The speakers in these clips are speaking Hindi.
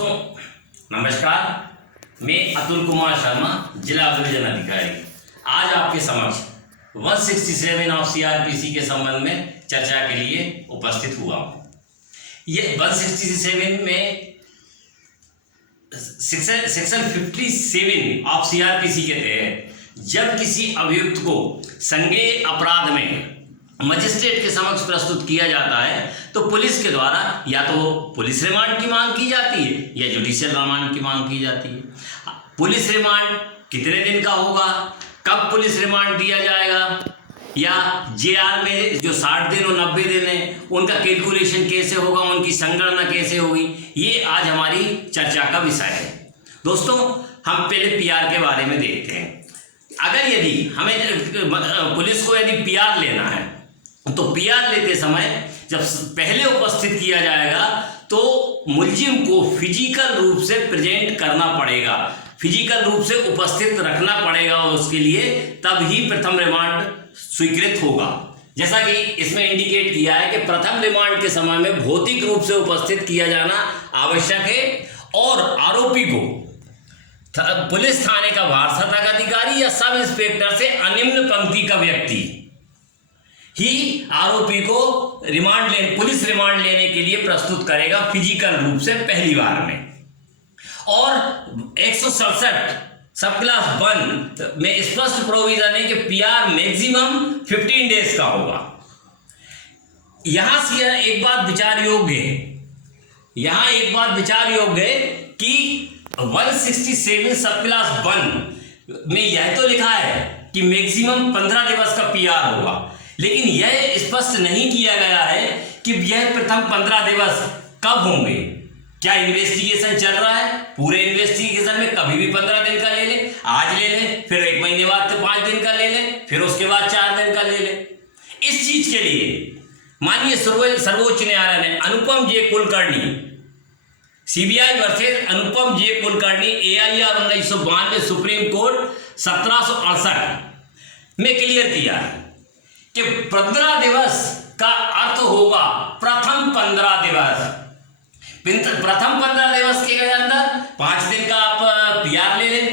दोस्तों नमस्कार, मैं अतुल कुमार शर्मा, जिला अभियोजन अधिकारी, आज आपके समक्ष 167 ऑफ सीआरपीसी के संबंध में चर्चा के लिए उपस्थित हुआ हूँ। ये 167 में सेक्शन 57 ऑफ सीआरपीसी के तहत जब किसी अभियुक्त को संज्ञेय अपराध में मजिस्ट्रेट के समक्ष प्रस्तुत किया जाता है तो पुलिस के द्वारा या तो पुलिस रिमांड की मांग की जाती है या जुडिशियल रिमांड की मांग की जाती है। पुलिस रिमांड कितने दिन का होगा, कब पुलिस रिमांड दिया जाएगा, या जेआर में जो 60 दिन और 90 दिन है उनका कैलकुलेशन कैसे होगा, उनकी संगणना कैसे होगी, ये आज हमारी चर्चा का विषय है। दोस्तों हम पहले पीआर के बारे में देखते हैं। अगर यदि हमें पुलिस को यदि पीआर लेना है तो पीआर लेते समय जब पहले उपस्थित किया जाएगा तो मुलजिम को फिजिकल रूप से प्रेजेंट करना पड़ेगा, फिजिकल रूप से उपस्थित रखना पड़ेगा और उसके लिए तब ही प्रथम रिमांड स्वीकृत होगा। जैसा कि इसमें इंडिकेट किया है कि प्रथम रिमांड के समय में भौतिक रूप से उपस्थित किया जाना आवश्यक है और आरोपी को पुलिस थाने का वारसातक अधिकारी या सब इंस्पेक्टर से अनिम्न पंक्ति का व्यक्ति ही आरोपी को पुलिस रिमांड लेने के लिए प्रस्तुत करेगा फिजिकल रूप से पहली बार में। और 167 सब क्लास 1 में स्पष्ट प्रोविजन है कि पीआर मैक्सिमम 15 डेज का होगा। यहां से एक बात विचार योग्य है, कि 167 सब क्लास 1 में यह तो लिखा है कि मैक्सिमम 15 दिवस का पीआर होगा, लेकिन यह स्पष्ट नहीं किया गया है कि यह प्रथम 15 दिवस कब होंगे। क्या इन्वेस्टिगेशन चल रहा है, पूरे इन्वेस्टिगेशन में कभी भी 15 दिन का ले ले, आज ले ले, फिर 1 महीने बाद 5 दिन का ले ले, फिर उसके बाद 4 दिन का ले ले। इस चीज के लिए माननीय सर्वोच्च न्यायालय ने अनुपम जे कुलकर्णी सीबीआई वर्सेस अनुपम जे कुलकर्णी AIR 1992 सुप्रीम कोर्ट 1768 में क्लियर किया है कि 15 दिवस का अर्थ होगा प्रथम 15 दिवस। प्रथम 15 दिवस के अंदर 5 दिन का आप पीआर ले लें,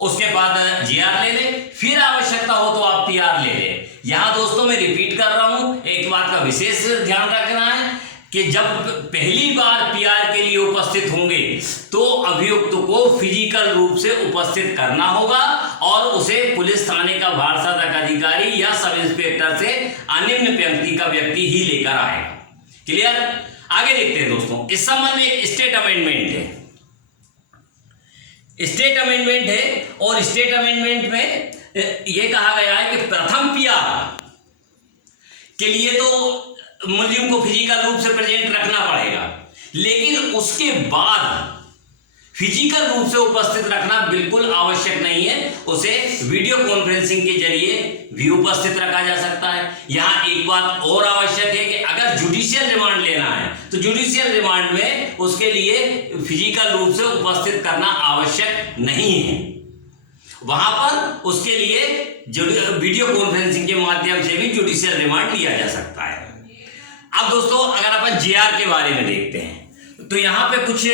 उसके बाद जीआर ले लें, फिर आवश्यकता हो तो आप पीआर ले लें। यहां दोस्तों मैं रिपीट कर रहा हूं, एक बात का विशेष ध्यान रखना है कि जब पहली बार पीआर के लिए उपस्थित होंगे तो अभियुक्त को फिजिकल रूप से उपस्थित करना होगा और उसे पुलिस थाने का वारसातक अधिकारी या सब इंस्पेक्टर से अनिम्न पंक्ति का व्यक्ति ही लेकर आएगा। क्लियर? आगे देखते हैं दोस्तों। इस संबंध में एक स्टेट अमेंडमेंट है और स्टेट अमेंडमेंट में यह कहा गया है कि प्रथम पीआर के लिए तो मुलजिम को फिजिकल रूप से प्रेजेंट रखना पड़ेगा, लेकिन उसके बाद फिजिकल रूप से उपस्थित रखना बिल्कुल आवश्यक नहीं है। उसे वीडियो कॉन्फ्रेंसिंग के जरिए भी उपस्थित रखा जा सकता है। यहां एक बात और आवश्यक है कि अगर जुडिशियल रिमांड लेना है तो जुडिशियल रिमांड में उसके लिए फिजिकल रूप से उपस्थित करना आवश्यक नहीं है। वहां पर उसके लिए वीडियो कॉन्फ्रेंसिंग के माध्यम से भी जुडिशियल रिमांड लिया जा सकता है। अब दोस्तों अगर अपन जेआर के बारे में देखते हैं तो यहाँ पे कुछ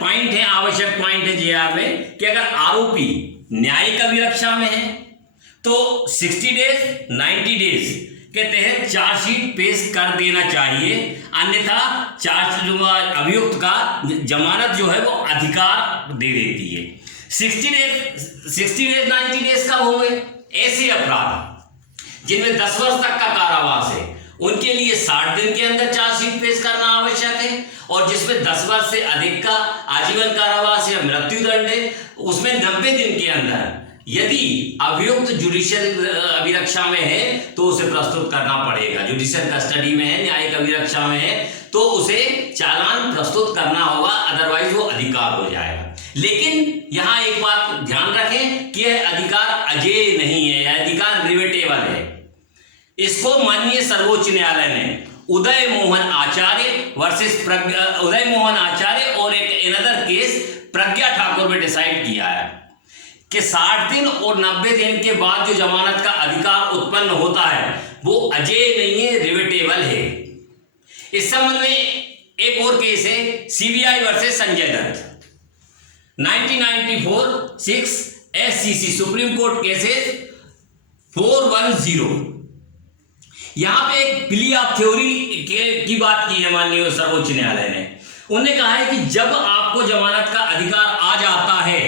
पॉइंट है, आवश्यक पॉइंट है जेआर में, कि अगर आरोपी न्यायिक अभिरक्षा में है तो 60 डेज 90 डेज के तहत चार्जशीट पेश कर देना चाहिए, अन्यथा अभियुक्त का जमानत जो है वो अधिकार दे देती है। 60 डेज 90 डेज कब होंगे? ऐसे अपराध जिनमें 10 वर्ष तक का कारावास है उनके लिए 60 दिन के अंदर चार्जशीट पेश करना आवश्यक है, और जिसमें 10 वर्ष से अधिक का आजीवन कारावास या मृत्यु दंड है उसमें 90 दिन के अंदर यदि अभियुक्त जुडिशियल अभिरक्षा में है तो उसे प्रस्तुत करना पड़ेगा। जुडिशियल कस्टडी में है, न्यायिक अभिरक्षा में है तो उसे चालान प्रस्तुत करना होगा, अदरवाइज वो अधिकार हो जाएगा। लेकिन यहां एक बात ध्यान रखें कि यह अधिकार अजेय नहीं है, यह अधिकार रिवेटेबल है। इसको माननीय सर्वोच्च न्यायालय ने उदय मोहन आचार्य और एक अनदर केस प्रज्ञा ठाकुर में डिसाइड किया है कि 60 दिन और 90 दिन के बाद जो जमानत का अधिकार उत्पन्न होता है वो अजेय नहीं है, रिवेटेबल है। इस संबंध में एक और केस है CBI versus Sanjay Dutt 1994 6 SCC supreme court cases 410। यहां पे एक प्ली ऑफ थ्योरी की बात की है माननीय सर्वोच्च न्यायालय ने। उन्होंने कहा है कि जब आपको जमानत का अधिकार आ जाता है,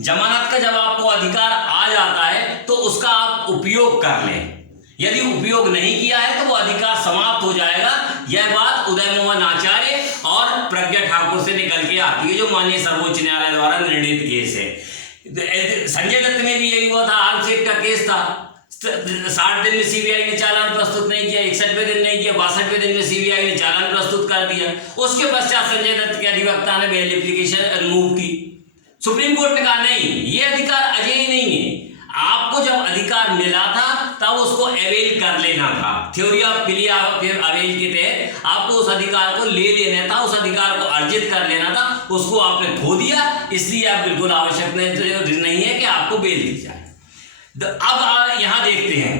जमानत का जब आपको अधिकार आ जाता है तो उसका आप उपयोग कर लें। यदि उपयोग नहीं किया है तो वो अधिकार समाप्त हो जाएगा। यह बात उदय मोहन आचार्य और प्रज्ञा ठाकुर से निकल के आती है, जो माननीय सर्वोच्च न्यायालय द्वारा निर्णीत केस है। संजय दत्त में भी यही हुआ था, आर्मसेट का केस था। 60 दिन में सीबीआई ने चालान प्रस्तुत नहीं किया, 61वें दिन नहीं किया, 62वें दिन में सीबीआई ने चालान प्रस्तुत कर दिया। उसके पश्चात संजय दत्त के अधिवक्ता ने बेल एप्लीकेशन रिमूव की। सुप्रीम कोर्ट ने कहा नहीं, ये अधिकार अजय ही नहीं है, आपको जब अधिकार मिला था तब उसको अवेल कर लेना था। Theory of plea of avail के तहत आपको उस अधिकार को ले लेना था, उस अधिकार को अर्जित कर लेना था, उसको आपने खो दिया। इसलिए आप बिल्कुल आवश्यक नहीं है कि आपको बेल दी जाए। अब यहां देखते हैं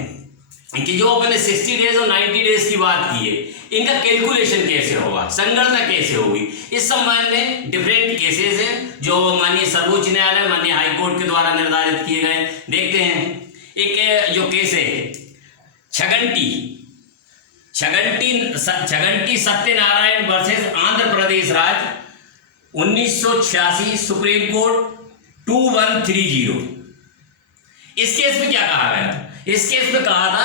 कि जो अपने 60 डेज और 90 डेज की बात की है, इनका कैलकुलेशन कैसे होगा, संगणना कैसे होगी। इस संबंध में डिफरेंट केसेस हैं जो माननीय सर्वोच्च न्यायालय, माननीय हाईकोर्ट के द्वारा निर्धारित किए गए। देखते हैं एक जो केस है छगंटी सत्यनारायण वर्सेस आंध्र प्रदेश राज्य 1986 सुप्रीम कोर्ट 2130। इस केस में क्या कहा गया था? इस केस में कहा था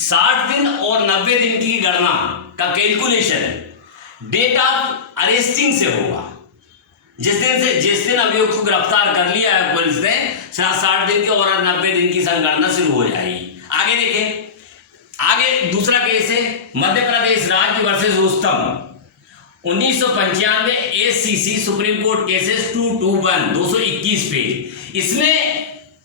60 दिन और 90 दिन की गणना का कैलकुलेशन डेट ऑफ अरेस्टिंग से होगा। जिस दिन अभियुक्त को गिरफ्तार कर लिया है पुलिस ने, 60 दिन की और 90 दिन की संगणना शुरू हो जाएगी। आगे देखें, आगे दूसरा केस है मध्य प्रदेश राज्य versus Rustam 1995 SCC supreme court cases 221 221 page. इसमें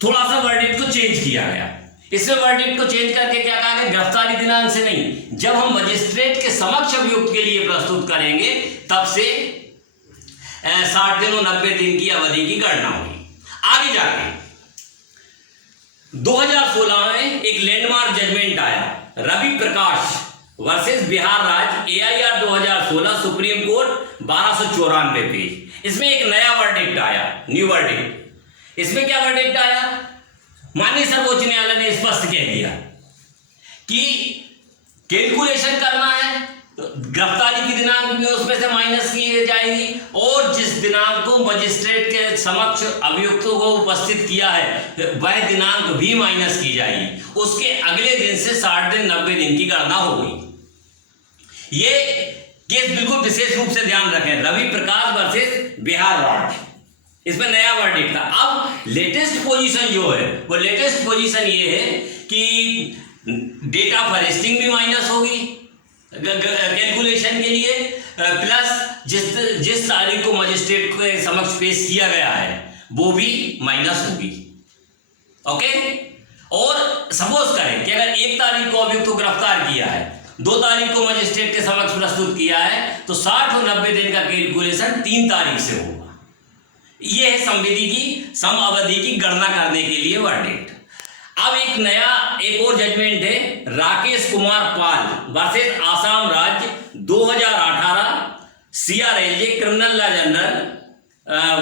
थोड़ा सा वर्डिक्ट को चेंज किया गया। इसमें वर्डिक्ट को चेंज करके क्या कहा गया, गिरफ्तारी दिनांक से नहीं, जब हम मजिस्ट्रेट के समक्ष अभियुक्त के लिए प्रस्तुत करेंगे तब से 60 दिन और 90 दिन की अवधि की गणना होगी। आगे जाके 2016 में एक लैंडमार्क जजमेंट आया, रवि प्रकाश वर्सेस बिहार राज्य AIR 2016 सुप्रीम कोर्ट 1294 पेज। इसमें एक नया वर्डिक्ट आया, न्यू वर्डिक्ट। इसमें क्या वर्डिक्ट आया, माननीय सर्वोच्च न्यायालय ने स्पष्ट कह दिया कि कैलकुलेशन करना है तो गिरफ्तारी की दिनांक भी उसमें से माइनस की जाएगी, और जिस दिनांक को मजिस्ट्रेट के समक्ष अभियुक्तों को उपस्थित किया है वह दिनांक भी माइनस की जाएगी। उसके अगले दिन से 60 दिन 90 दिन की गणना होगी। ये केस बिल्कुल विशेष रूप से ध्यान रखें, रवि प्रकाश वर्सेस बिहार राज्य। इसमें नया वर्डिक्ट था। अब लेटेस्ट पोजीशन जो है वो लेटेस्ट पोजीशन ये है कि डेट ऑफ अरेस्टिंग भी माइनस होगी कैलकुलेशन के लिए, प्लस जिस तारीख को मजिस्ट्रेट के समक्ष पेश किया गया है वो भी माइनस होगी। ओके, और सपोज करें कि अगर 1 तारीख को अभियुक्त को गिरफ्तार किया है, 2 तारीख को मजिस्ट्रेट के समक्ष प्रस्तुत किया है, तो 60 और 90 दिन का कैलकुलेशन 3 तारीख से होगा। यह है संविधि की सम अवधि की गणना करने के लिए वर्डिक्ट। अब एक और जजमेंट है राकेश कुमार पाल वर्सेस आसाम राज्य 2018 CRLJ criminal law general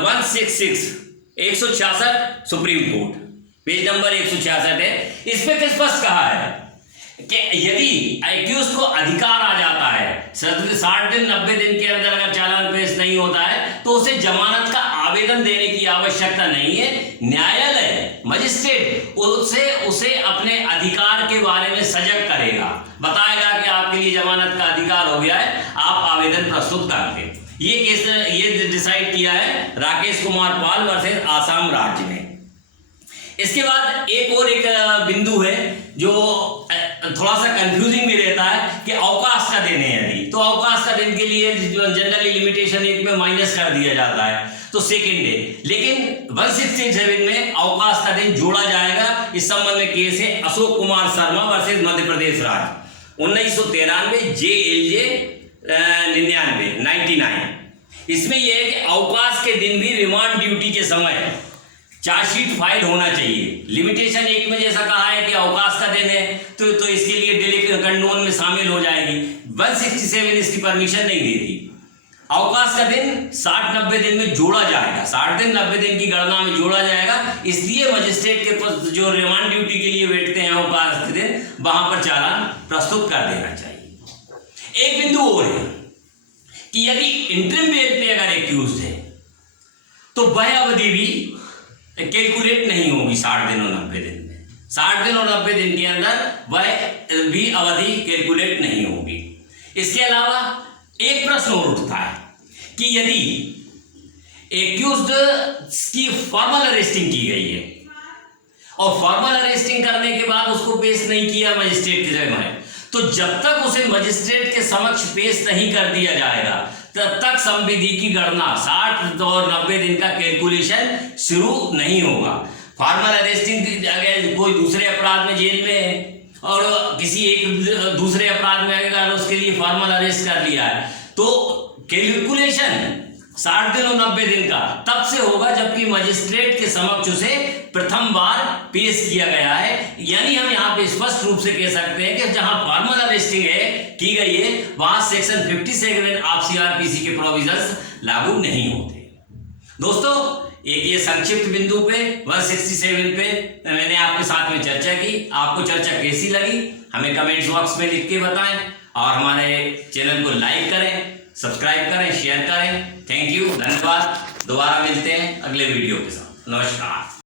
166 166 supreme court, page number 166 है। इसमें किस स्पष्ट कहा है कि यदि एक्यूज को अधिकार आ जाता है 60 दिन 90 दिन के अंदर अगर चालान पेश नहीं होता है तो उसे जमानत का आवेदन देने की आवश्यकता नहीं है। न्यायालय मजिस्ट्रेट उसे अपने अधिकार के बारे में सजग करेगा, बताएगा कि आपके लिए जमानत का अधिकार हो गया है, आप आवेदन प्रस्तुत करके। ये केस ये डिसाइड किया है राकेश कुमार पाल वर्सेस आसाम राज्य में। इसके बाद एक बिंदु है जो थोड़ा सा कंफ्यूजिंग भी रहता है कि अवकाश का दिन है, यदि तो अवकाश का दिन के लिए जनरली लिमिटेशन 1 में माइनस कर दिया जाता है तो सेकेंड डे, लेकिन 167 में अवकाश का दिन जोड़ा जाएगा। इस संबंध में केस है अशोक कुमार शर्मा वर्सेस मध्य प्रदेश राज्य 1993 JLJ 99। इसमें यह है कि अवकाश के दिन भी रिमांड ड्यूटी के समय चार्जशीट फाइल होना चाहिए। लिमिटेशन एक्ट में जैसा कहा है कि अवकाश का दिन है तो इसके लिए डिले कंट्रोल में शामिल हो जाएगी। 167 इसकी परमिशन नहीं देती। अवकाश का दिन 60-90 दिन में जोड़ा जाएगा, 60 दिन 90 दिन की गणना में जोड़ा जाएगा। इसलिए मजिस्ट्रेट के पास जो रिमांड ड्यूटी के लिए बैठते हैं अवकाश के दिन, वहां पर चालान प्रस्तुत कर देना चाहिए। एक बिंदु और है कि यदि इंटरिम बेल पे अगर एक्यूज्ड है तो वह अवधि भी कैलकुलेट नहीं होगी 60 दिन और 90 दिन में। 60 दिन और 90 दिन के अंदर वह भी अवधि कैलकुलेट नहीं होगी। इसके अलावा एक प्रश्न और उठता है कि यदि एक्यूज्ड की फॉर्मल अरेस्टिंग की गई है और फॉर्मल अरेस्टिंग करने के बाद उसको पेश नहीं किया मजिस्ट्रेट के जगह, तो जब तक उसे मजिस्ट्रेट के समक्ष पेश नहीं कर दिया जाएगा तब तक संविधि की गणना 60 और 90 दिन का कैलकुलेशन शुरू नहीं होगा। फॉर्मल अरेस्टिंग अगर कोई दूसरे अपराध में जेल में है और किसी एक दूसरे अपराध में अगर उसके लिए फॉर्मल अरेस्ट कर लिया है तो कैलकुलेशन 60 दिन और 90 दिन का तब से होगा जबकि मजिस्ट्रेट के समक्ष उसे प्रथम बार पेश किया गया है। यानी हम यहाँ पे स्पष्ट रूप से कह सकते हैं कि जहां फॉर्मल अरेस्टिंग है की गई है वहां सेक्शन 57 ऑफ सीआरपीसी के प्रोविजंस लागू नहीं होते। दोस्तों, एक ये संक्षिप्त बिंदु पे 167 पे मैंने आपके साथ में चर्चा की। आपको चर्चा कैसी लगी हमें कमेंट्स बॉक्स में लिख के बताएं और हमारे चैनल को लाइक करें, सब्सक्राइब करें, शेयर करें। थैंक यू, धन्यवाद। दोबारा मिलते हैं अगले वीडियो के साथ। नमस्कार।